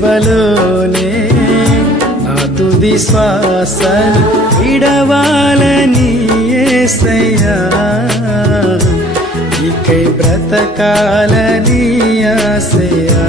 సేవలోనే నా తుది శ్వాసను విడవాలని యేసయ్యా, ఇకై బ్రతకాలని ఆశయా.